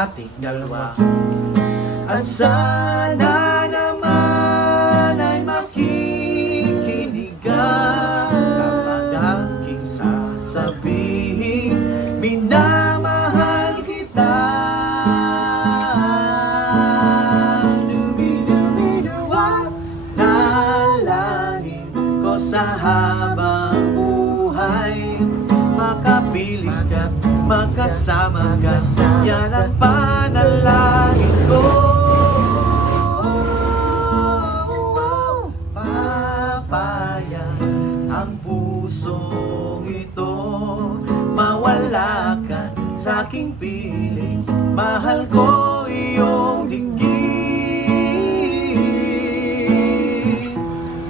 nating dalawa. At sana naman ay makikinig ka kapag aking sasabihin, minamahal kita. Dubi-dubi-duwa, nalangin ko sa habang buhay, makapiling ka, magkasama ka, yan ang panalangin ko. Papaya ang pusong ito, mawala ka sa aking piling, mahal ko iyo.